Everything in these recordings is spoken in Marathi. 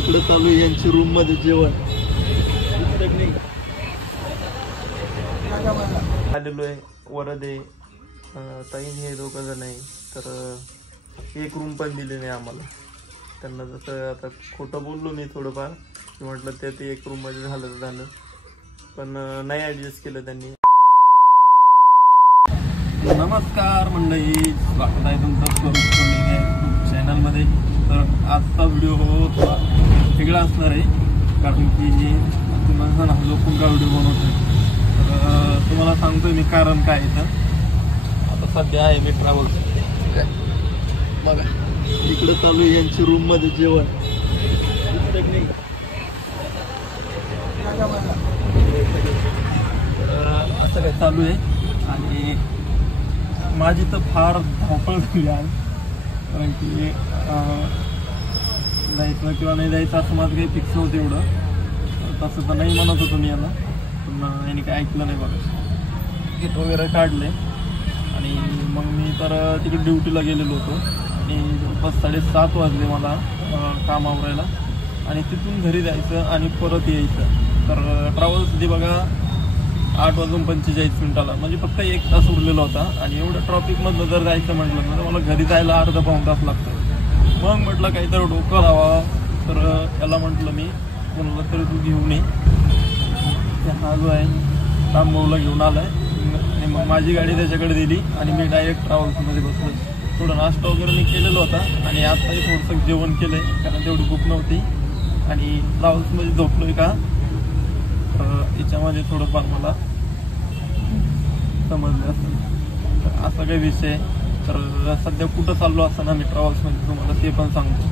इकडे चालू आहे यांची रूम मध्ये जेवण. आलेलो आहे वरदे ताईन हे दोघं जण आहे, तर एक रूम पण दिली नाही आम्हाला. त्यांना जसं आता खोटं बोललो मी थोडंफार, म्हटलं ते एक रूम मध्ये झालं पण नाही ऍडजस्ट केलं त्यांनी. नमस्कार मंडळी, स्वागत आहे तुमचं स्वरूप चॅनलमध्ये. तर आजचा व्हिडिओ थोडा वेगळा असणार आहे, कारण की तुम्हाला झोपून का व्हिडिओ बनवतोय. तर तुम्हाला सांगतोय मी कारण काय आहे. तर आता सध्या आहे मी ट्रॅव्हल बघा, इकडे चालू आहे यांची रूम मध्ये जेवण. असं काय चालू आहे आणि माझी तर फार धावपळ झाली आज, कारण की जायचं किंवा नाही जायचं असं माझं काही फिक्स नव्हतं एवढं. तसं तर नाही म्हणत होतो मी याला, पण याने काय ऐकलं नाही बघा. तिकीट वगैरे काढले आणि मग मी तर तिकडे ड्युटीला गेलेलो होतो आणि जवळपास 7:30 वाजले मला काम आवरायला आणि तिथून घरी जायचं आणि परत यायचं. तर ट्रॅव्हल्समध्ये बघा 8:45 म्हणजे फक्त 1 तास उरलेला होता आणि एवढं ट्रॉफिकमधनं जर जायचं म्हटलं तर मला घरी जायला अर्धा पाऊण तास लागतो. मग म्हटलं काहीतरी डोकं लावा, तर त्याला म्हटलं मी कोणाला तरी तू घेऊन ये. हा जो आहे रामभाऊला घेऊन आलाय आणि मग माझी गाडी त्याच्याकडे दिली आणि मी डायरेक्ट ट्रॅव्हल्समध्ये बसलो. थोडं नाश्ता वगैरे मी केलेला होता आणि आत्ताही थोडंसं जेवण केलं आहे, कारण तेवढी भूक नव्हती. आणि ट्रॅव्हल्समध्ये झोपलोय का याच्यामध्ये थोडंफार मला समजलं असेल. तर असा काही विषय. तर सध्या कुठं चाललो असताना मी ट्रॅव्हल्समध्ये तुम्हाला ते पण सांगतो.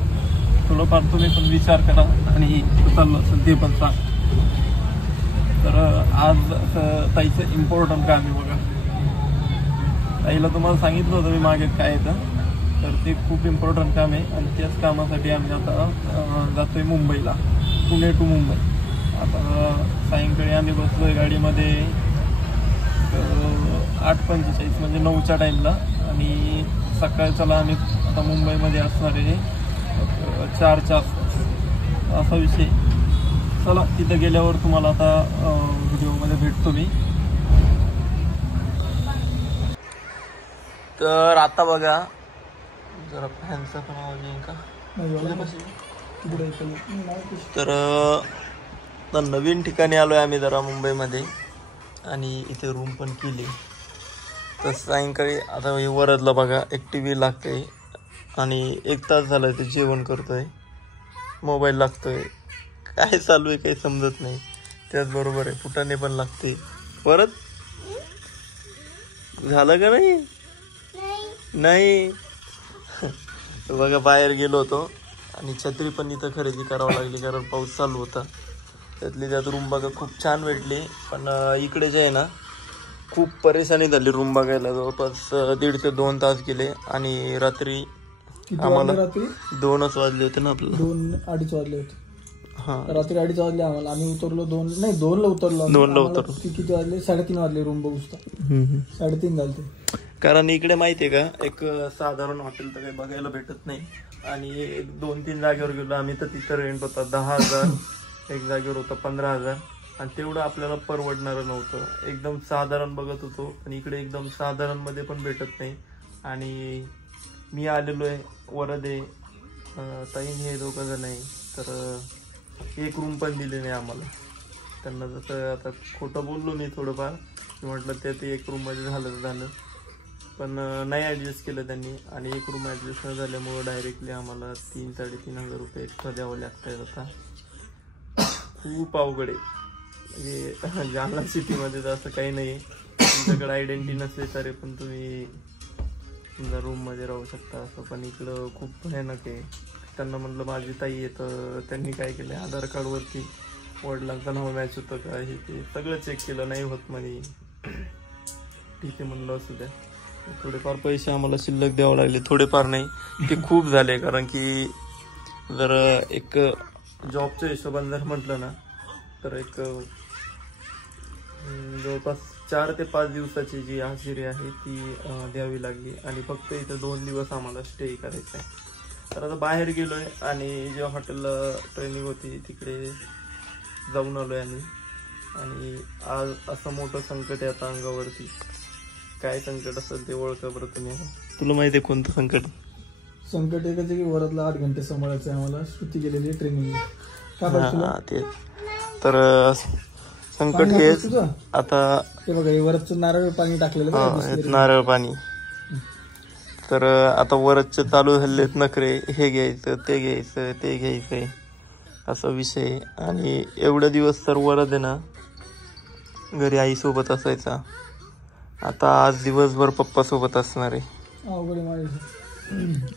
थोडंफार तुम्ही पण विचार करा आणि कुठं चाललो असेल ते पण सांग. तर आज ताईचं इम्पॉर्टंट काम आहे बघा. ताईला तुम्हाला सांगितलं होतं मी मागे काय येतं, तर ते खूप इम्पॉर्टंट काम आहे आणि त्याच कामासाठी आम्ही आता जातोय मुंबईला, पुणे टू मुंबई. आता सायंकाळी आम्ही बसलोय गाडीमध्ये 8:45 म्हणजे 9च्या टाईमला आणि सकाळच्याला आम्ही आता मुंबईमध्ये असणार आहे 4च्या आसपास. असा विषय. चला तिथं गेल्यावर तुम्हाला आता व्हिडिओमध्ये भेटतो मी. तर आता बघा जरा फॅनचा पण आवाज येईल का. तर नवीन ठिकाणी आलोय आम्ही जरा मुंबईमध्ये आणि इथे रूम पण केली. तर सायंकाळी आता वरदला बघा एक TV लागतंय आणि 1 तास झालाय ते जेवण करतोय, मोबाईल लागतोय, काय चालू आहे काही समजत नाही. त्याचबरोबर आहे फुटाणे पण लागते. परत झालं का नाही बघा बाहेर गेलो होतो आणि छत्री पण इथं खरेदी करावं लागली, कारण पाऊस चालू होता. त्यातली त्यात रूम बघा खूप छान भेटली, पण इकडे जे आहे ना खूप परेशानी झाली रूम बघायला. जवळपास 1.5 ते 2 तास गेले आणि रात्री आम्हाला 2च वाजले होते ना. आपल्याला 2-2:30 वाजले होते. हा, रात्री 2:30 वाजले आम्हाला. आम्ही उतरलो 2ला उतरलो. 2ला उतरलो. किती वाजले? 3:30 वाजले रूम बघूस्ता. 3:30 झाले. कारण इकडे माहितीये का एक साधारण हॉटेल तर काही बघायला भेटत नाही आणि 2-3 जागेवर गेलो आम्ही, तर तिथं रेंट होता 10,000, एक जागेवर होता 15,000 आणि तेवढं आपल्याला परवडणारं नव्हतं. एकदम साधारण बघत होतो आणि इकडे एकदम साधारण मध्ये पण भेटत नाही. आणि मी आलेलो आहे वरदे ताईन हे दोघं जण आहे, तर एक रूम पण दिली नाही आम्हाला. त्यांना जसं आता खोटं बोललो मी थोडंफार, म्हटलं ते एक रूम मध्ये झालं पण नाही ऍडजस्ट केलं त्यांनी आणि एक रूम ऍडजस्ट न झाल्यामुळं डायरेक्टली आम्हाला 3-3.5 रुपये एक्स्ट्रा द्यावं लागतंय. आता खूप अवघड आहे. म्हणजे जालना सिटीमध्ये तर असं काही नाही आहे. तुमच्याकडे आयडेंटिटी नसली तरी पण तुम्ही तुमच्या रूममध्ये राहू शकता असं, पण इकडं खूप भयानक आहे. त्यांना म्हटलं माझी ताई आहे, तर त्यांनी काय केलं आधार कार्डवरती वडिलांचं नाव मॅच होतं का हे ते सगळं चेक केलं, नाही होत म्हणे. ठीक आहे म्हणलं असू द्या. थोडेफार पैसे आम्हाला शिल्लक द्यावं लागले, थोडेफार नाही ते खूप झाले. कारण की जर एक जॉबच्या हिशोबाने जर म्हटलं ना तर एक जवळपास 4 ते 5 दिवसाची जी हजेरी आहे ती द्यावी लागली आणि फक्त इथं 2 दिवस आम्हाला स्टे करायचा आहे. तर आता बाहेर गेलोय आणि जे हॉटेलला ट्रेनिंग होती तिकडे जाऊन आलोय आम्ही. आणि आज असं मोठं संकट आहे आता अंगावरती. काय संकट असेल ते ओळखा बरं तुम्ही. तुला माहिती आहे कोणतं संकट? संकट एकच आहे की वरातला 8 घंटे सांभाळायचं आहे आम्हाला. श्रुती गेलेली ट्रेनिंग. ते तर संकट हेच आता. ते बघा हे वरचं नारळ पाणी टाकलेलं नारळ पाणी. तर आता वरचे चालू झालेत नखरे. हे घ्यायचं ते घ्यायचं ते घ्यायचंय असा विषय. आणि एवढे दिवस तर वरद आहे ना घरी आई सोबत असायचा. आता आज दिवसभर पप्पा सोबत असणार आहे. अवघड आहे.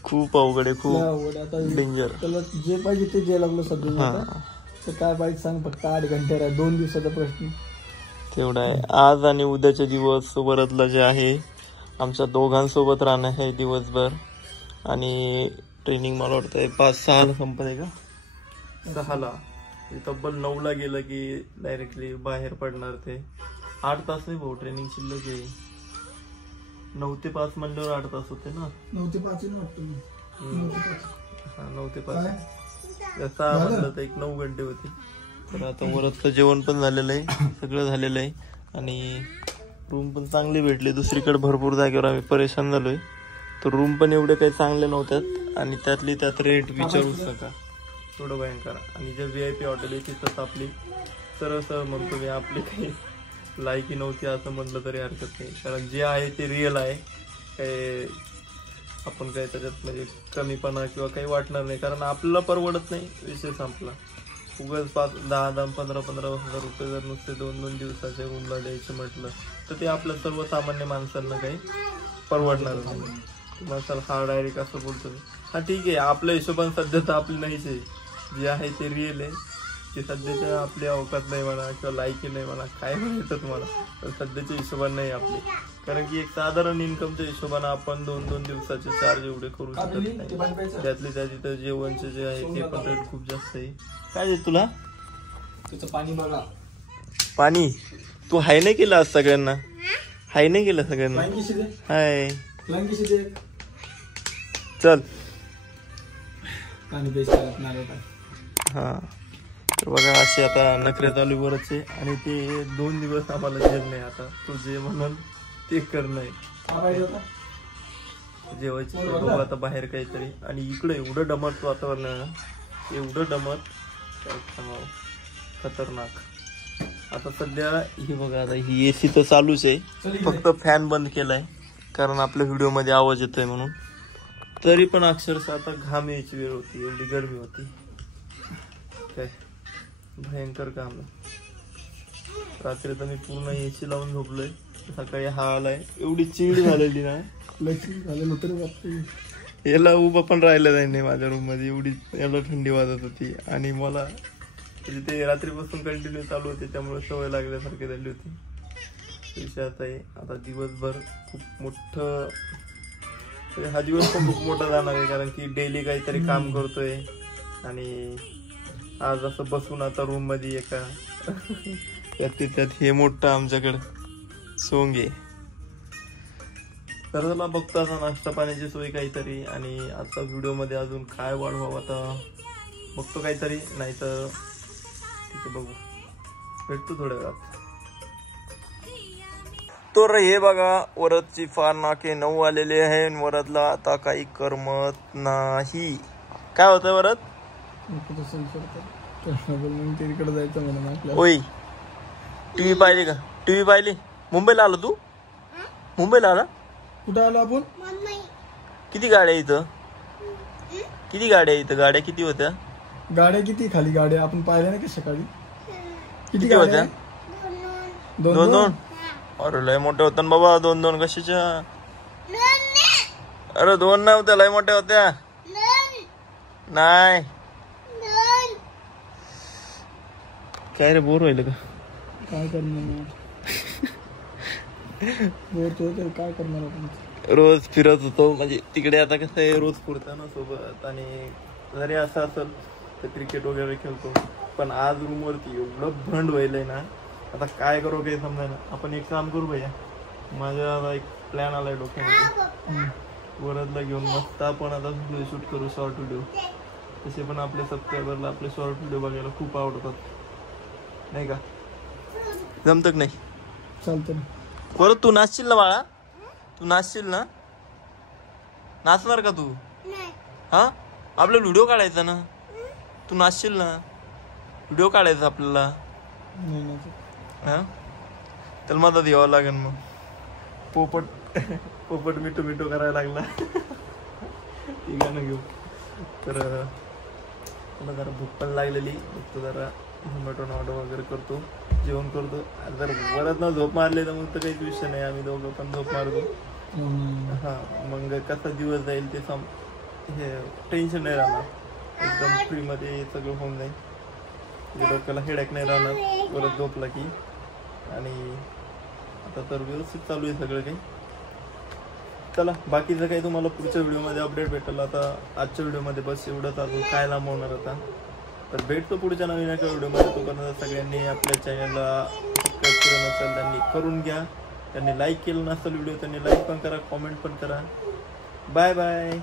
खूप अवघड आहे. खूप आता डेंजर. त्याला जे पाहिजे ते जे लागलं सध्या. तर काय पाहिजे सांग. फक्त 8 घंटे 2 दिवसाचा प्रश्न तेवढा आहे. आज आणि उद्याचे दिवस वरदला जे आहे आमच्या दोघांसोबत राहणं आहे दिवसभर. आणि ट्रेनिंग मला वाटतंय 5-6 संपत का 6ला. तब्बल 9ला गेलं की डायरेक्टली बाहेर पडणार. ते 8 तास नाही भाऊ ट्रेनिंग शिल्लक आहे. 9 ते 5 म्हणल्यावर 8 तास होते ना. 9 ते 5 हा 9 ते 5 6 म्हणलं तर 9 घंटे होते. तर आता वरचं जेवण पण झालेलं आहे. सगळं झालेलं आहे. आणि रूम पण चांगले भेटले. दुसरीकडे भरपूर जागेवर आम्ही परेशान झालोय. तर रूम पण एवढे काही चांगले नव्हत्यात. आणि त्यातली त्यात रेट विचारूच नका थोडं भयंकर. आणि जे VIP हॉटेल आहे तिथं आपली सरळ म्हणतो मी आपली काही लायकी नव्हती असं म्हटलं तरी हरकत नाही. कारण जे आहे ते रिअल आहे. काही आपण काही त्याच्यात म्हणजे कमीपणा किंवा काही वाटणार नाही. कारण आपल्याला परवडत नाही विषय संपला. उगाच 10-15 हजार रुपये जर नुसते 2-2 दिवसाच्या रूमला द्यायचे म्हटलं तर ते आपल्या सर्वसामान्य माणसांना काही परवडणार नाही. माणसाला हा डायरेक्ट असं बोलतो. हा ठीक आहे आपल्या हिशोबाने सध्या तर आपली नाहीच आहे. जे आहे ते रिअल आहे. ते सध्याच्या आपल्या अवकात नाही म्हणा किंवा लायकी नाही म्हणा काय म्हणायचं तुम्हाला. तर सध्याच्या हिशोबाने नाही आपली. कारण की एक साधारण इन्कमच्या हिशोबाने आपण 2-2 दिवसाचे चार्ज एवढे करू शकत नाही. त्यातले त्या तिथं जेवणचे जे आहे ते पण रेट खूप जास्त आहे. काय देत तुला त्याचं पाणी बघा. पाणी तू हाय नाही केलं आज सगळ्यांना. हाय नाही केलं सगळ्यांना. हाय चल हा. तर बघा असे आता नखरे चालू वरच आहे. आणि ते 2 दिवस आम्हाला जेल नाही. आता तू जे म्हणून ते करणं आहे. जेवायची बघू आता बाहेर काहीतरी. आणि इकडे एवढं दमट वातावरण आहे ना. एवढं दमट काय सांगावं खतरनाक. आता सध्या ही बघा आता ही AC तर चालूच आहे. फक्त फॅन बंद केलाय कारण आपल्या व्हिडिओ मध्ये आवाज येतोय म्हणून. तरी पण अक्षरशः आता घाम यायची वेळ होती. एवढी गरमी होती. काय भयंकर काम आहे. रात्री तर मी पूर्ण AC लावून झोपलोय. सकाळी हा आलाय. एवढी चिड झालेली ना. याला उभं पण राहिलं नाही माझ्या रूम मध्ये. एवढी याला थंडी वाजत होती. आणि मला ते रात्रीपासून कंटिन्यू चालू होते त्यामुळे सवय लागल्यासारखी झाली होती. विषय आता आहे आता दिवसभर खूप मोठं. हा दिवस पण खूप मोठा जाणार आहे कारण की डेली काहीतरी काम करतोय. आणि आज असं बसून आता रूम मध्ये एका त्यात हे मोठं आमच्याकडे सोंग आहे. तर त्याला बघतो आता नाश्ता पाण्याची सोय काहीतरी. आणि आता व्हिडिओ मध्ये अजून काय वाढवावं आता बघतो काहीतरी. नाही तर ठीक आहे बघू भेटतो थोड्या वेळात. तर हे बघा वरदची फार नाके 9 आलेले आहे. वरदला आता काही करमत नाही. काय होतंय वरद? तिकडे जायचं म्हणून. ओय टीव्ही पाहिली का? टीव्ही पाहिली? मुंबईला आलो तू? मुंबईला आला? कुठं आलो आपण? किती गाड्या इथं? किती गाड्या इथं? गाड्या किती होत्या? गाड्या किती खाली गाड्या आपण पाहिल्या ना की सकाळी. किती होत्या? 2-2. अरे लय मोठ्या होत्या बाबा. 2-2 कशाच्या? अरे 2 नव्हत्या लय मोठ्या होत्या. नाही काय रे बोर व्हायला का? काय करणार बोर तर काय करणार आपण. रोज फिरत होतो म्हणजे तिकडे. आता कसं आहे रोज फिरतो ना सोबत. आणि जरी असं असेल तर क्रिकेट वगैरे खेळतो. पण आज रूम वरती एवढं भंड व्हायलंय ना. आता काय करू काही समजा ना. आपण एक काम करू भैया. माझ्या एक प्लॅन आलाय डोक्यामध्ये. वरदला घेऊन मस्त आपण आता व्हिडिओ शूट करू, शॉर्ट व्हिडिओ. तसे पण आपल्या सबस्क्रायबरला आपले शॉर्ट व्हिडिओ बघायला खूप आवडतात नाही का? जमतं नाही? चालतं ना. परत तू नाचशील ना बाळा? तू नाचशील ना? नाचणार का तू? हा, आपल्याला व्हिडिओ काढायचा ना. तू नाचशील ना? व्हिडिओ काढायचा आपल्याला. नाही नाही. हा, तर मदत यावं लागेल मग. पोपट मिठू मिठू करायला लागला. ती गाणं घेऊ. तर मला जरा भूक पण लागलेली, फक्त जरा झोमॅटो ऑर्डर वगैरे करतो, जेवण करतो. जर वरच ना झोप मारले तर मग तर काहीच विषय नाही, आम्ही दोघं पण झोप मारतो. हा, मग कसा दिवस जाईल ते हे टेन्शन नाही राहणार, एकदम फ्री मध्ये सगळं होऊन जाईल. डोक्याला हेडॅक नाही राहणार परत झोपला की. आणि आता तर व्यवस्थित चालू आहे सगळं काही. चला, बाकीचं काही तुम्हाला पुढच्या व्हिडिओमध्ये अपडेट भेटेल. आता आजच्या व्हिडिओमध्ये बस एवढंच, अजून काय लांबवणार आता. तर भेटतो पुढच्या नवीन एका व्हिडिओमध्ये. तोपर्यंत सगळ्यांनी आपल्या चॅनलला सबस्क्राईब केलं नसेल त्यांनी करून घ्या. त्यांनी लाईक केलं नसेल व्हिडिओ त्यांनी लाईक पण करा, कॉमेंट पण करा. Bye bye.